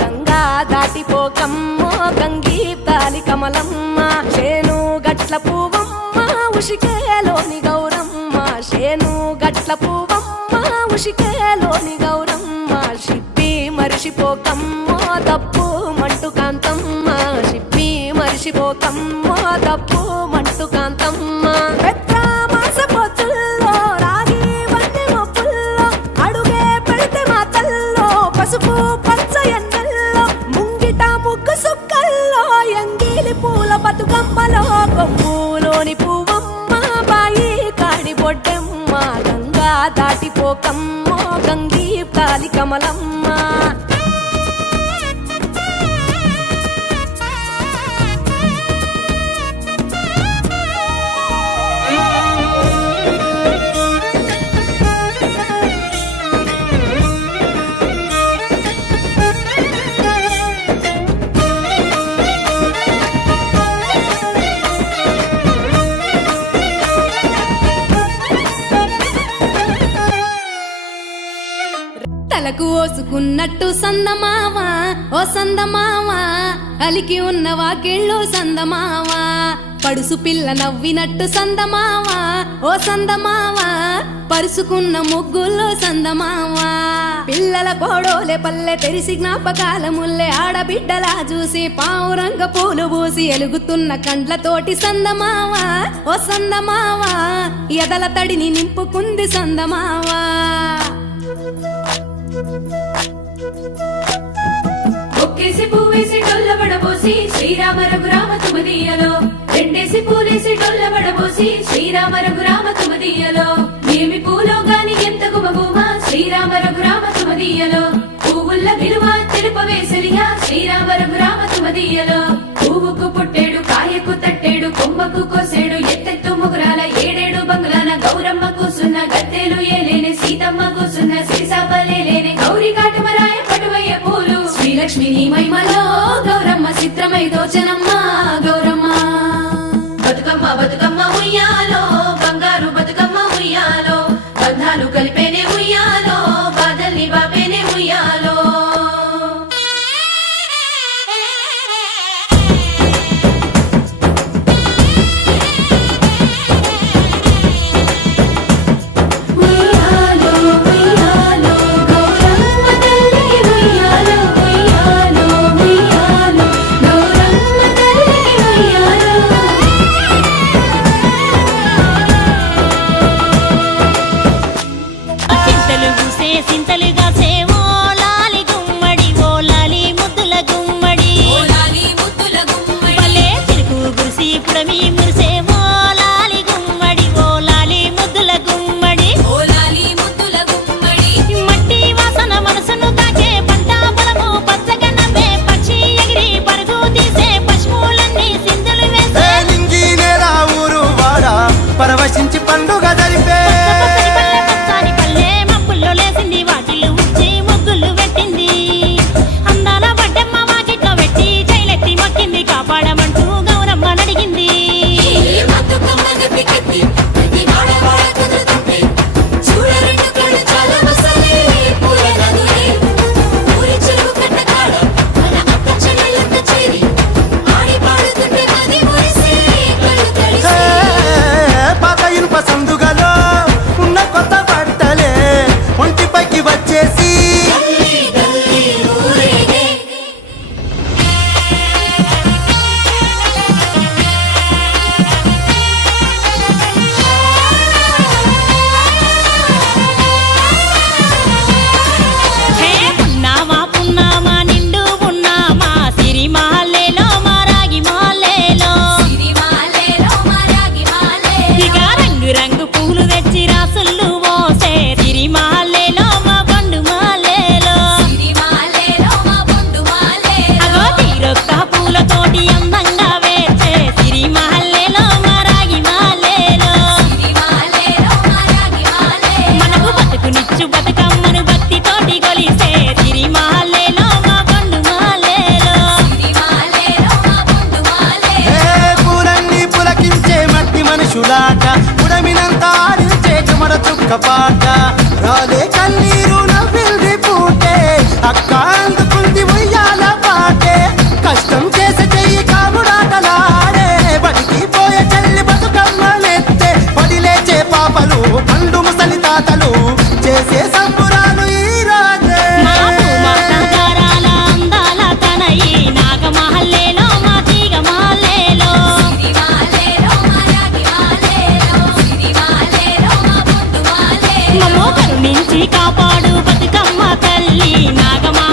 గంగా దాటిపోకమ్మో గంగీ తాలి కమలమ్మ శేను గట్ల పువ్వమ్మ ఉషికేలోని గౌరమ్మ శేను గట్ల పువ్వమ్మ ఉషికేలోని గౌరమ్మ షిప్పి మరిషిపోకమ్మో తప్పు మంటు కాంతమ్మ షిప్పి మరిషిపోకమ్మో తప్పు మంటు కాంతమ్మ పసుపు పచ్చ ఎన్నెల్లో ముంగిట ముగ్గు సుక్కల్లో ఎంగిలి పూల బతుకమ్మలో కొమ్ములోని పువ్వమ్మ బాయి కాడి బొడ్డెమ్మ గంగా దాటిపోకమ్మో గంగీ తాలి కమలమ్మ తలకు ఓసుకున్నట్టు సందమావా ఓ సందమావా అలికి ఉన్న వాకిళ్ళు సందమావా పడుసు పిల్ల నవ్వినట్టు సందమావా ఓ సందమావా పరుసుకున్న ముగ్గుల్లో సందమావా పిల్లల కోడోలే పల్లె తెరిసి జ్ఞాపకాల ముల్లె ఆడబిడ్డలా చూసి పావురంగ పూలు పూసి ఎలుగుతున్న కండ్లతోటి సందమావా ఓ సందమావా ఎదల తడిని నింపుకుంది సందమావా ఒక్కేసి పువ్వేసి డొల్ల పడబోసి శ్రీరామ రఘురామ తుమదీయలో రెండేసి పూలేసి డొల్ల పడబోసి శ్రీరామ రఘురామ తుమదీయలో ఏమి పూలో గాని ఎంత గుమగుమ శ్రీరామ రఘురామ తుమదీయలో పువ్వుల్ల విలువ తెలుపవేసలిగా శ్రీరామ రఘురామ తుమదీయలో పువ్వుకు పుట్టేడు కాయకు తట్టేడు కొమ్మకు కోసేడు ఎత్తెత్తు ముగురాల ఏడేడు బంగులాన గౌరమ్మ కూసున్న గద్దెలు ఏలేనే సీతమ్మ కూసున్న సిరిసాపలేలేనే గౌరీ కాటమరాయ పటువయ్య పూలు శ్రీలక్ష్మి నీ మహిమలో గౌరమ్మ చిత్రమై దోచనమ్మ గౌరమ్మ బతుకమ్మ బతుకమ్మ ఉయ్యాలో బంగారు బతుకమ్మ ఉయ్యాలో బంధాలు కలిపేనే ఉయ్యాలో బాధల్ని బాపేనే ఉయ్యాలో మమ్మో కరుణించి కాపాడు బతుకమ్మ తల్లి నాగమా